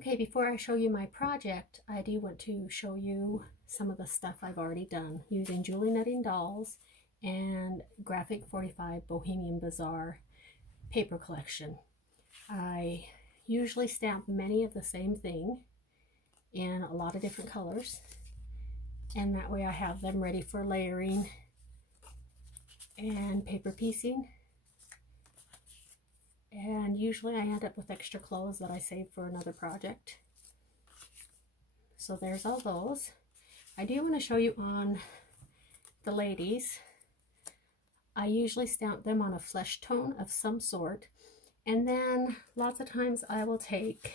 Okay, before I show you my project, I do want to show you some of the stuff I've already done using Julie Netting Dolls and Graphic 45 Bohemian Bazaar paper collection. I usually stamp many of the same thing in a lot of different colors, and that way I have them ready for layering and paper piecing. And usually I end up with extra clothes that I save for another project. So there's all those. I do want to show you on the ladies. I usually stamp them on a flesh tone of some sort, and then lots of times I will take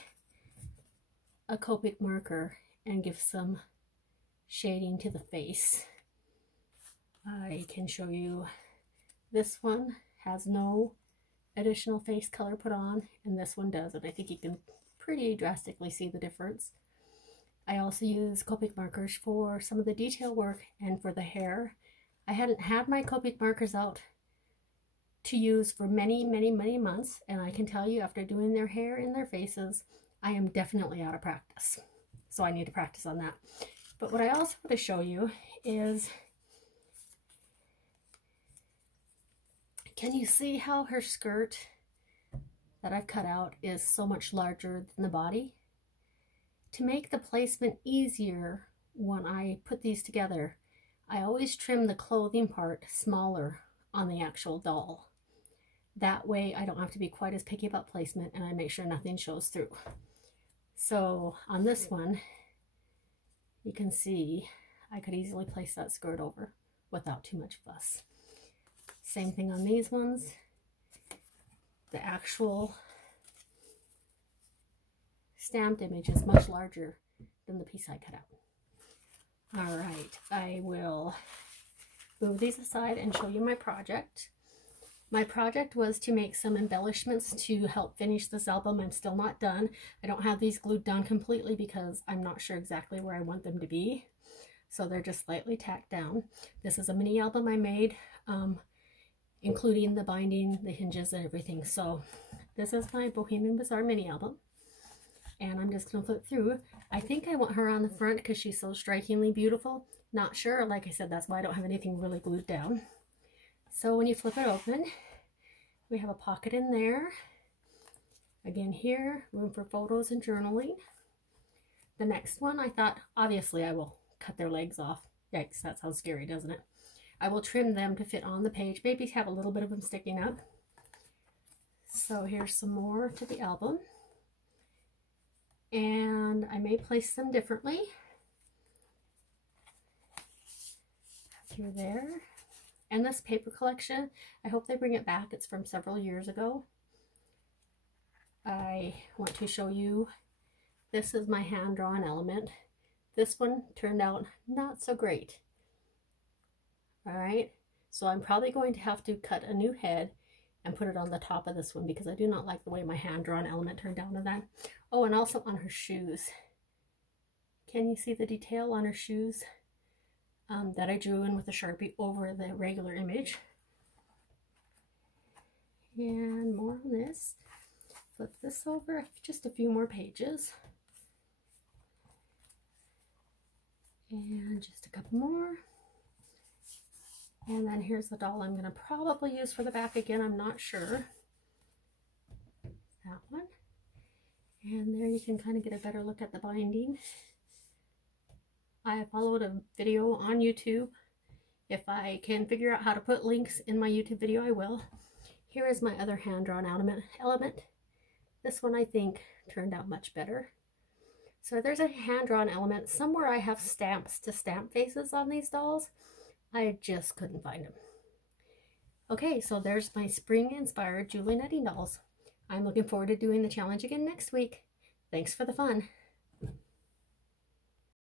a Copic marker and give some shading to the face. I can show you this one has no additional face color put on, and this one does, and I think you can pretty drastically see the difference. I also use Copic markers for some of the detail work and for the hair. I hadn't had my Copic markers out to use for many months, and I can tell you after doing their hair and their faces, I am definitely out of practice. So I need to practice on that. But what I also want to show you is, can you see how her skirt that I've cut out is so much larger than the body? To make the placement easier when I put these together, I always trim the clothing part smaller on the actual doll. That way I don't have to be quite as picky about placement, and I make sure nothing shows through. So on this one, you can see I could easily place that skirt over without too much fuss. Same thing on these ones. The actual stamped image is much larger than the piece I cut out. All right, I will move these aside and show you my project. My project was to make some embellishments to help finish this album. I'm still not done. I don't have these glued down completely because I'm not sure exactly where I want them to be. So they're just slightly tacked down. This is a mini album I made, including the binding, the hinges, and everything. So this is my Bohemian Bazaar mini album. And I'm just going to flip through. I think I want her on the front because she's so strikingly beautiful. Not sure. Like I said, that's why I don't have anything really glued down. So when you flip it open, we have a pocket in there. Again here, room for photos and journaling. The next one, I thought, obviously I will cut their legs off. Yikes, that sounds scary, doesn't it? I will trim them to fit on the page. Maybe have a little bit of them sticking up. So here's some more to the album. And I may place them differently. Through there. And this paper collection, I hope they bring it back. It's from several years ago. I want to show you, this is my hand-drawn element. This one turned out not so great. All right, so I'm probably going to have to cut a new head and put it on the top of this one because I do not like the way my hand-drawn element turned out on that. Oh, and also on her shoes. Can you see the detail on her shoes that I drew in with a Sharpie over the regular image? And more on this. Flip this over just a few more pages. And just a couple more. And then here's the doll I'm going to probably use for the back again. I'm not sure. That one. And there you can kind of get a better look at the binding. I followed a video on YouTube. If I can figure out how to put links in my YouTube video, I will. Here is my other hand-drawn element. This one I think turned out much better. So there's a hand-drawn element. Somewhere I have stamps to stamp faces on these dolls. I just couldn't find them. Okay, so there's my spring-inspired Julie Netting dolls. I'm looking forward to doing the challenge again next week. Thanks for the fun.